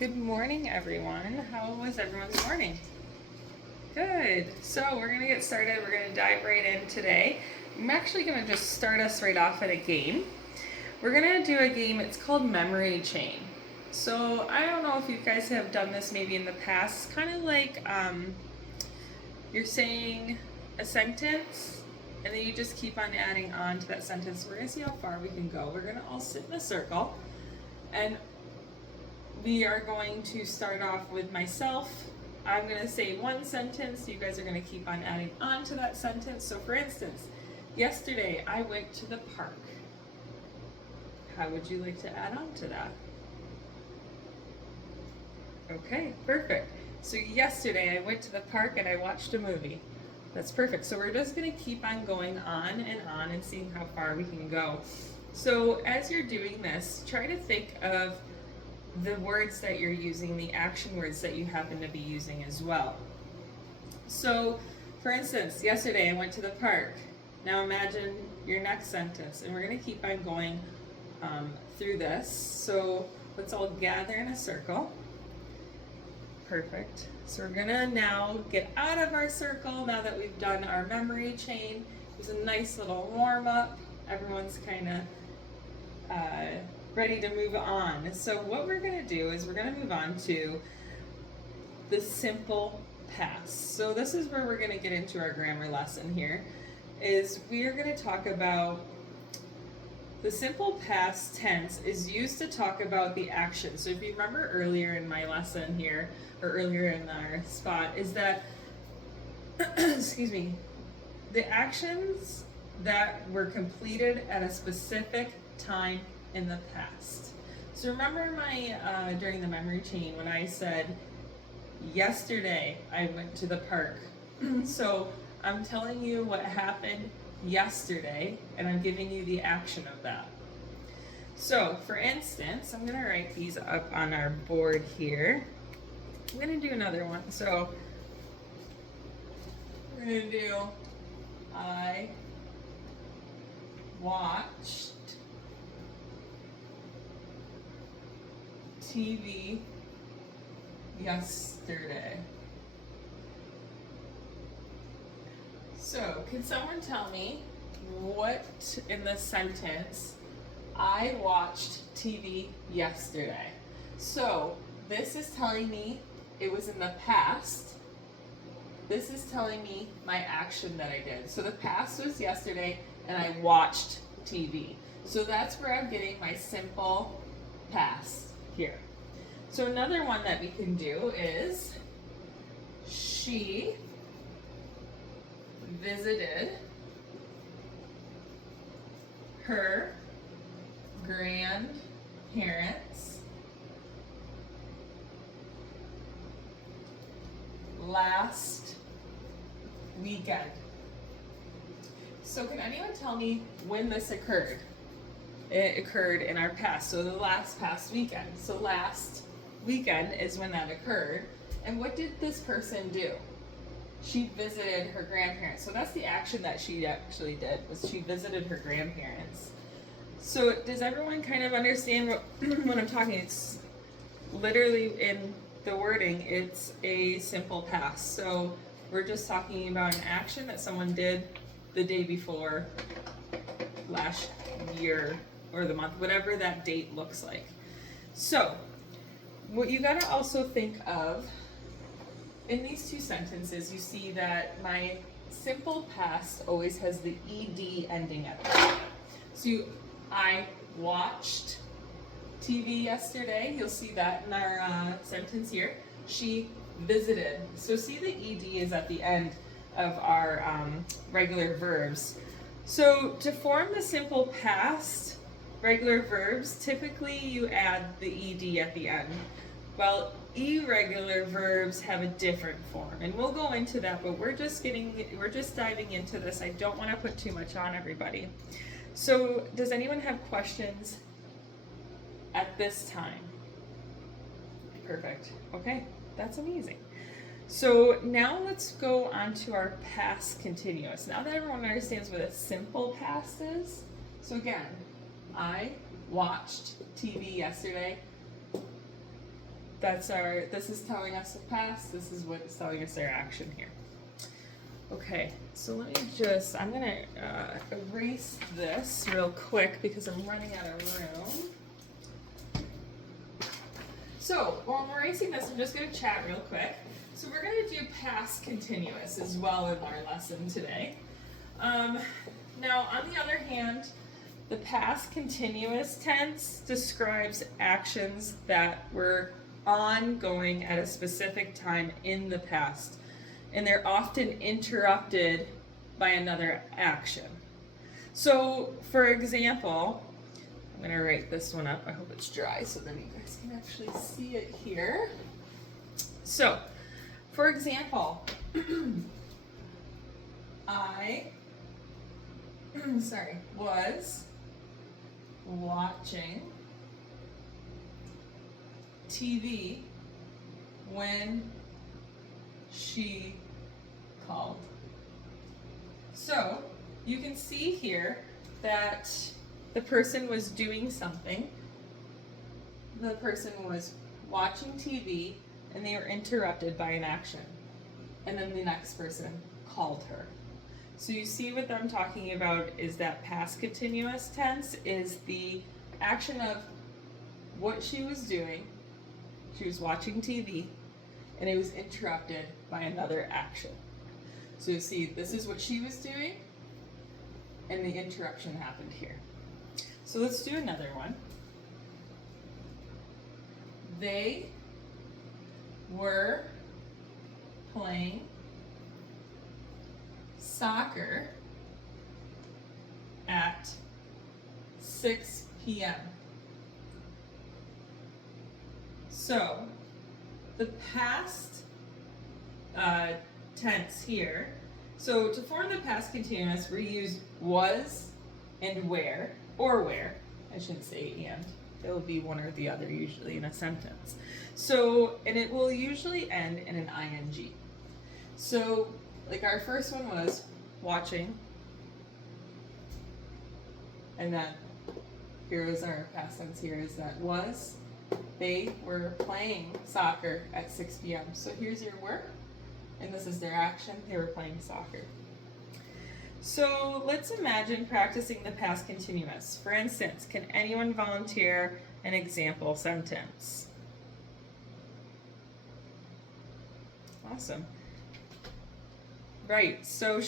Good morning, everyone. How was everyone's morning? Good. So we're going to get started. We're going to dive right in today. I'm actually going to just start us right off at a game. We're going to do a game. It's called Memory Chain. So I don't know if you guys have done this maybe in the past. It's kind of like you're saying a sentence and then you just keep on adding on to that sentence. We're going to see how far we can go. We're going to all sit in a circle and we are going to start off with myself. I'm going to say one sentence. You guys are going to keep on adding on to that sentence. So for instance, yesterday I went to the park. How would you like to add on to that? Okay, perfect. So yesterday I went to the park and I watched a movie. That's perfect. So we're just going to keep on going on and seeing how far we can go. So as you're doing this, try to think of the words that you're using, the action words that you happen to be using as well. So, for instance, yesterday I went to the park. Now imagine your next sentence, and we're going to keep on going through this. So let's all gather in a circle. Perfect. So we're going to now get out of our circle now that we've done our memory chain. It was a nice little warm up. Everyone's kind of ready to move on. So what we're going to do is we're going to move on to the simple past. So this is where we're going to get into our grammar lesson here, is we are going to talk about the simple past tense is used to talk about the action. So if you remember earlier in my lesson here, or earlier in our spot, is that, excuse me, the actions that were completed at a specific time in the past. So remember my during the memory chain when I said yesterday I went to the park. So I'm telling you what happened yesterday and I'm giving you the action of that. So for instance, I'm going to write these up on our board here. I'm going to do another one. So we're going to do I watched TV yesterday. So, can someone tell me what in the sentence I watched TV yesterday? So, this is telling me it was in the past. This is telling me my action that I did. So, the past was yesterday and I watched TV. So, that's where I'm getting my simple past here. So another one that we can do is she visited her grandparents last weekend. So can anyone tell me when this occurred? It occurred in our past, so the past weekend. So last weekend is when that occurred. And what did this person do? She visited her grandparents. So that's the action that she actually did, was she visited her grandparents. So does everyone kind of understand what I'm talking? It's literally in the wording, it's a simple past. So we're just talking about an action that someone did the day before, last year, or the month, whatever that date looks like. So, what you gotta also think of, in these two sentences, you see that my simple past always has the ed ending at the end. So, I watched TV yesterday. You'll see that in our sentence here. She visited. So, see the ed is at the end of our regular verbs. So, to form the simple past, regular verbs, typically you add the ed at the end. Well, irregular verbs have a different form, and we'll go into that, but we're just diving into this. I don't want to put too much on everybody. So, does anyone have questions at this time? Perfect. Okay, that's amazing. So now let's go on to our past continuous. Now that everyone understands what a simple past is, so again, I watched TV yesterday. this is telling us the past, this is what is telling us our action here. Okay, so let me I'm gonna erase this real quick because I'm running out of room. So while I'm erasing this, I'm just gonna chat real quick. So we're gonna do past continuous as well in our lesson today. Now on the other hand, the past continuous tense describes actions that were ongoing at a specific time in the past, and they're often interrupted by another action. So, for example, I'm going to write this one up. I hope it's dry so then you guys can actually see it here. So, for example, I was watching TV when she called. So you can see here that the person was doing something. The person was watching TV and they were interrupted by an action. And then the next person called her. So you see what I'm talking about is that past continuous tense is the action of what she was doing. She was watching TV and it was interrupted by another action. So you see, this is what she was doing and the interruption happened here. So let's do another one. They were playing soccer at 6 p.m. So the past tense here, so to form the past continuous, we use was and where, or where, I shouldn't say and, it will be one or the other usually in a sentence. So, and it will usually end in an ing. So, like our first one was watching, and then here is our past tense here is that was, they were playing soccer at 6 p.m. So here's your work, and this is their action, they were playing soccer. So let's imagine practicing the past continuous. For instance, can anyone volunteer an example sentence? Awesome. Right, so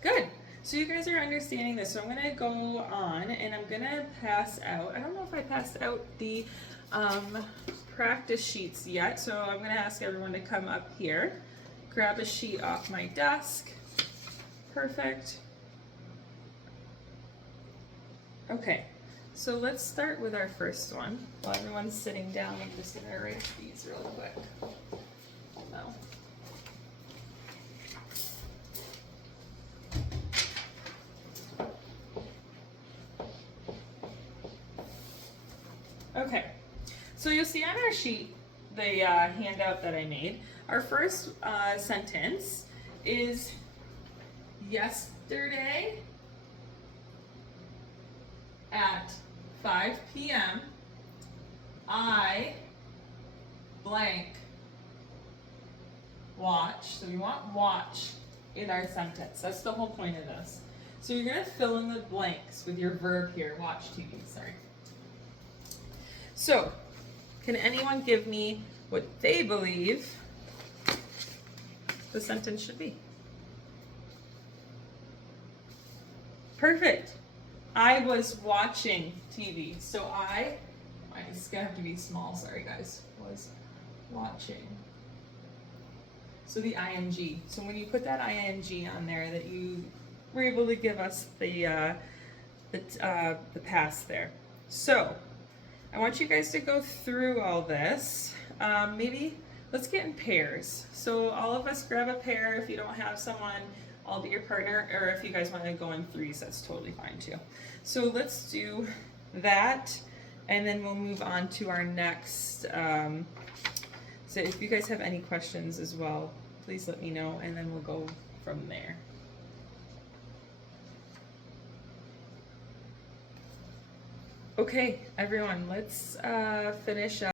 good. So you guys are understanding this. So I'm gonna go on and I'm gonna pass out, I don't know if I passed out the practice sheets yet, so I'm gonna ask everyone to come up here, grab a sheet off my desk. Perfect. Okay, so let's start with our first one. While everyone's sitting down, I'm just gonna erase these real quick. No. Okay, so you'll see on our sheet, the handout that I made, our first sentence is yesterday at 5 p.m. I blank watch. So we want watch in our sentence. That's the whole point of this. So you're going to fill in the blanks with your verb here, watch TV, sorry. So, can anyone give me what they believe the sentence should be? Perfect. I was watching TV. So it's gonna have to be small, sorry guys, was watching. So the ing. So when you put that ing on there, that you were able to give us the past there. So I want you guys to go through all this. Maybe let's get in pairs. So all of us grab a pair. If you don't have someone, I'll be your partner, or if you guys want to go in threes, that's totally fine too. So let's do that, and then we'll move on to our next. So if you guys have any questions as well, please let me know, and then we'll go from there. Okay, everyone, let's finish up.